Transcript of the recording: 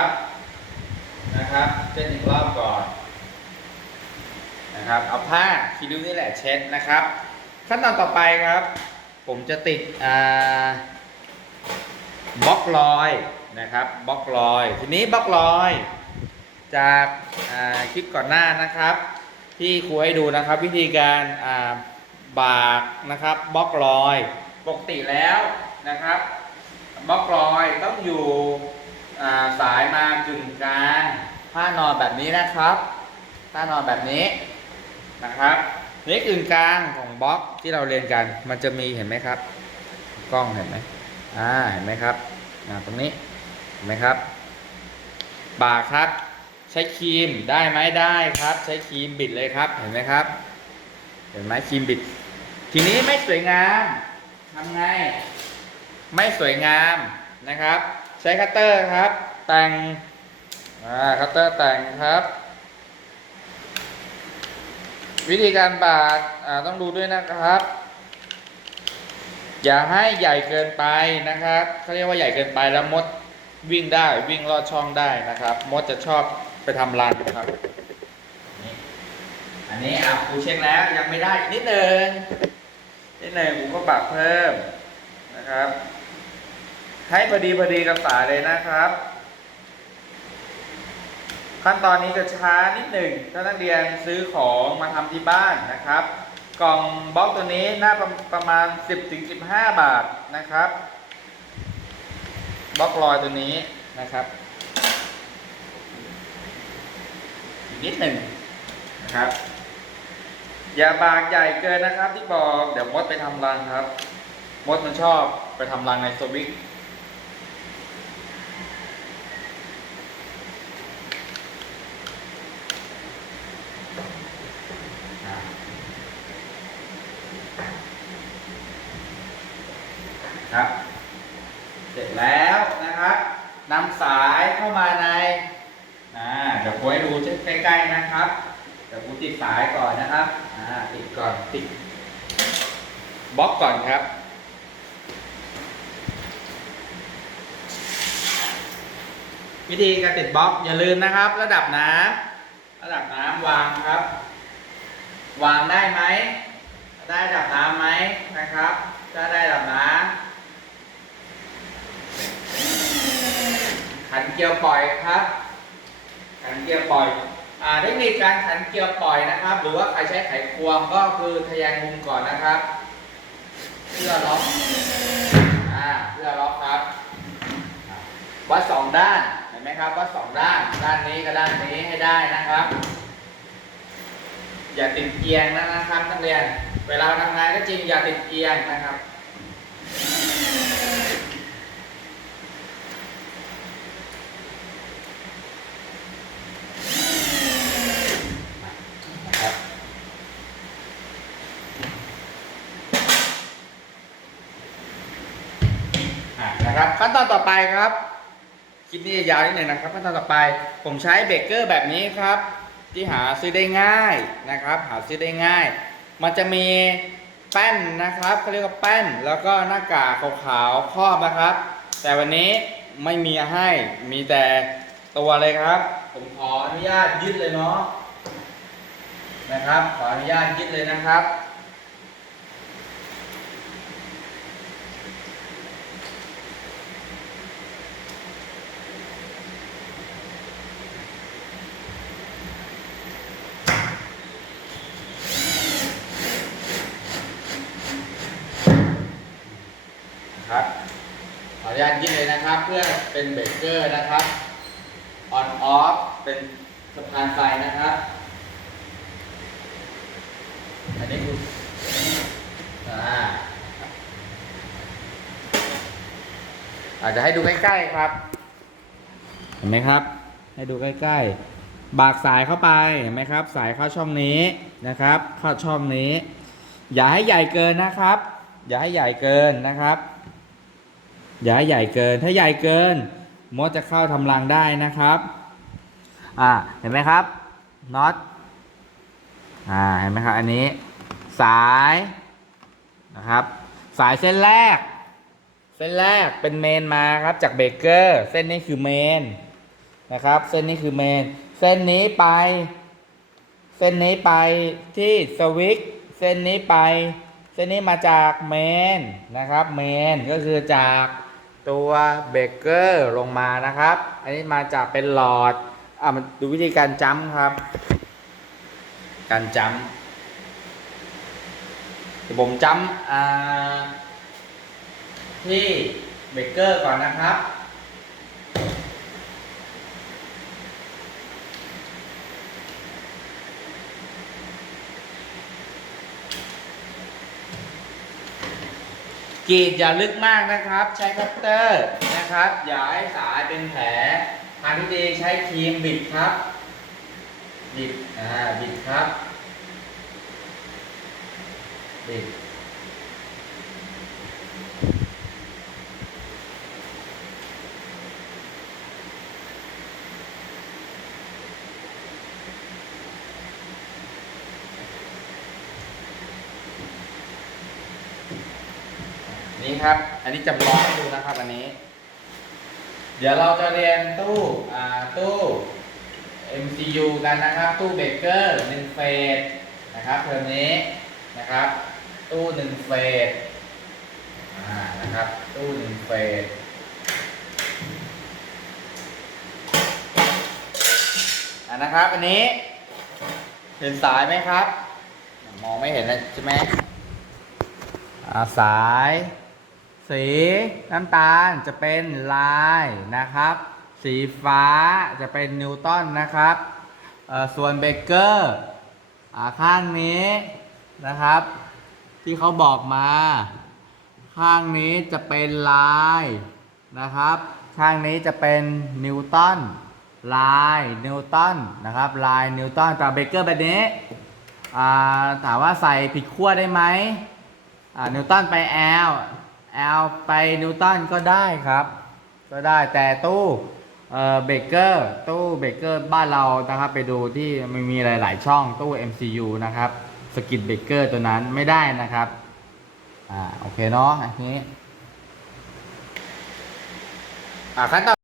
ครับนะครับเช็ดอีกรอบก่อนนะครับเอาผ้าคีริ้วนี่แหละเช็ดนะครับ ขั้นตอนต่อไปครับ ผมจะติดบล็อกลอยนะครับบล็อกลอย ทีนี้บล็อกลอย จากาคลิปก่อนหน้านะครับ ที่ครูให้ดูนะครับ วิธีการาบากนะครับบล็อกลอย ปกติแล้วนะครับบล็อกลอยต้องอยู่อ่าสายมากึ่งกลาง ผ้านอนแบบนี้นะครับผ้านอนแบบนี้นะครับนี่กึ่งกลางของบล็อกที่เราเรียนกัน มันจะมีเห็นไหมครับ กล้องเห็นไหมอ่าเห็นไหมครับอ่าตรงนี้เห็นไหมครับบากครับ ใช้ครีมได้ไหมได้ครับ ใช้ครีมบิดเลยครับ เห็นไหมครับ เห็นไหมครีมบิด ทีนี้ไม่สวยงามทำไง ไม่สวยงามนะครับ ใช้คัตเตอร์ครับ แต่ง อ่าคัตเตอร์แต่งครับ วิธีการบาดอ่าต้องดูด้วยนะครับ อย่าให้ใหญ่เกินไปนะครับเขาเรียกว่าใหญ่เกินไปแล้วมดวิ่งได้วิ่งลอดช่องได้นะครับ มดจะชอบไปทำรังนะครับ อันนี้อะครูเช็คแล้วยังไม่ได้อีกนิดหนึ่งนิดหนึ่งผมก็บักเพิ่มนะครับ ให้พอดีพอดีกับสายเลยนะครับ ขั้นตอนนี้จะช้านิดหนึ่งถ้านักเรียนซื้อของมาทำที่บ้านนะครับ กล่องบล็อกตัวนี้น่าประประมาณ 10-15 บาทนะครับ บล็อกลอยตัวนี้นะครับนิดหนึ่งนะครับ อย่าบากใหญ่เกินนะครับที่บอก เดี๋ยวมดไปทำรังครับ มดมันชอบไปทำรังในสวิง ครับ เสร็จแล้วนะครับนำสายเข้ามาในอ่าเดี๋ยวผมให้ดูใกล้ๆนะครับเดี๋ยวผมติดสายก่อนนะครับอ่าติดก่อนติดบล็อกก่อนครับวิธีการติดบล็อกอย่าลืมนะครับ ระดับน้ำระดับน้ำวางครับ วางได้ไหม ได้ดับน้ำไหมนะครับ ถ้าได้ดับน้ำขันเกียวปล่อยครับ ขันเกียวปล่อยอ่าเทคนิคการขันเกียวปล่อยนะครับ หรือว่าใครใช้ไขควงก็คือทะแยงมุมก่อนนะครับเพื่อล็อกอ่าเพื่อล็อกครับ วัดสองด้าน เห็นไหมครับ วัดสองด้าน ด้านนี้กับด้านนี้ให้ได้นะครับ อย่าติดเอียงนะครับนักเรียน เวลาทำงานก็จริงอย่าติดเอียงนะครับ นะครับอะนะครับขั้นตอนต่อไปครับคลิปนี้จะยาวนิดหนึ่งนะครับขั้นตอนต่อไป ผมใช้เบเกอร์แบบนี้ครับ ที่หาซื้อได้ง่ายนะครับ หาซื้อได้ง่าย มันจะมีแป้นนะครับเขาเรียกว่าแป้นแล้วก็หน้ากากขาวๆครอบนะครับ แต่วันนี้ไม่มีให้มีแต่ตัวเลยครับ ผมขออนุญาตยึดเลยเนาะนะครับ ขออนุญาตยึดเลยนะครับนะครับ ขออ นุญาตยึดเลยนะครับ เพื่อเป็นเบรกเกอร์นะครับออนออฟเป็นสะพานไฟนะครับ อันนี้คืออ่าอาจจะให้ดูใกล้ๆครับ เห็นไหมครับ ให้ดูใกล้ๆ บากสายเข้าไป เห็นไหมครับ สายเข้าช่องนี้นะครับ เข้าช่องนี้ อย่าให้ใหญ่เกินนะครับ อย่าให้ใหญ่เกินนะครับ อย่าให้ใหญ่เกิน ถ้าใหญ่เกิน มดจะเข้าทำรังได้นะครับ อ่า เห็นไหมครับน็อต อ่า เห็นไหมครับ อันนี้ สาย นะครับ สายเส้นแรก เส้นแรกเป็นเมนมาครับ จากเบเกอร์ เส้นนี้คือเมน นะครับ เส้นนี้คือเมน เส้นนี้ไป เส้นนี้ไปที่สวิตเส้นนี้ไป เส้นนี้มาจากเมนนะครับเมนก็คือจากตัวเบเกอร์ลงมานะครับ อันนี้มาจากเป็นหลอดอะมาดูวิธีการจัมครับ การจัมป์เดี๋ยวผมจัมที่เบเกอร์ก่อนนะครับ กรีดอย่าลึกมากนะครับ ใช้คัตเตอร์นะครับ อย่าให้สายเป็นแผลทางที่ดีใช้ครีมบิดครับ บิด อ่า บิดครับ บิด นี่ครับ อันนี้จำลองให้ดูนะครับอันนี้ เดี๋ยวเราจะเรียนตู้อ่าตู้ MCU กันนะครับ ตู้เบเกอร์หนึ่งเฟสนะครับเทอมนี้นะครับ ตู้หนึ่งเฟสอ่านะครับ ตู้หนึ่งเฟสอ่านะครับอันนี้ เห็นสายไหมครับ มองไม่เห็นเลยใช่ไหมสาย สีน้ำตาลจะเป็นลายนะครับ สีฟ้าจะเป็นนิวตันนะครับส่วนเบเกอร์อ่าข้างนี้นะครับ ที่เขาบอกมา ข้างนี้จะเป็นลายนะครับ ข้างนี้จะเป็นนิวตันลายนิวตันนะครับ ลายนิวตันแต่เบเกอร์แบบนี้อ่าถามว่าใส่ผิดขั้วได้ไหมนิวตันไปแอล เอาไปนิวตันก็ได้ครับ ก็ได้แต่ตู้เออเบเกอร์ตู้เบเกอร์บ้านเรานะครับ ไปดูที่มันมีหลาย ๆ ช่องตู้ MCU นะครับสกิดเบเกอร์ตัวนั้นไม่ได้นะครับ อ่า โอเคเนาะอันนี้ อ่าขั้นตอน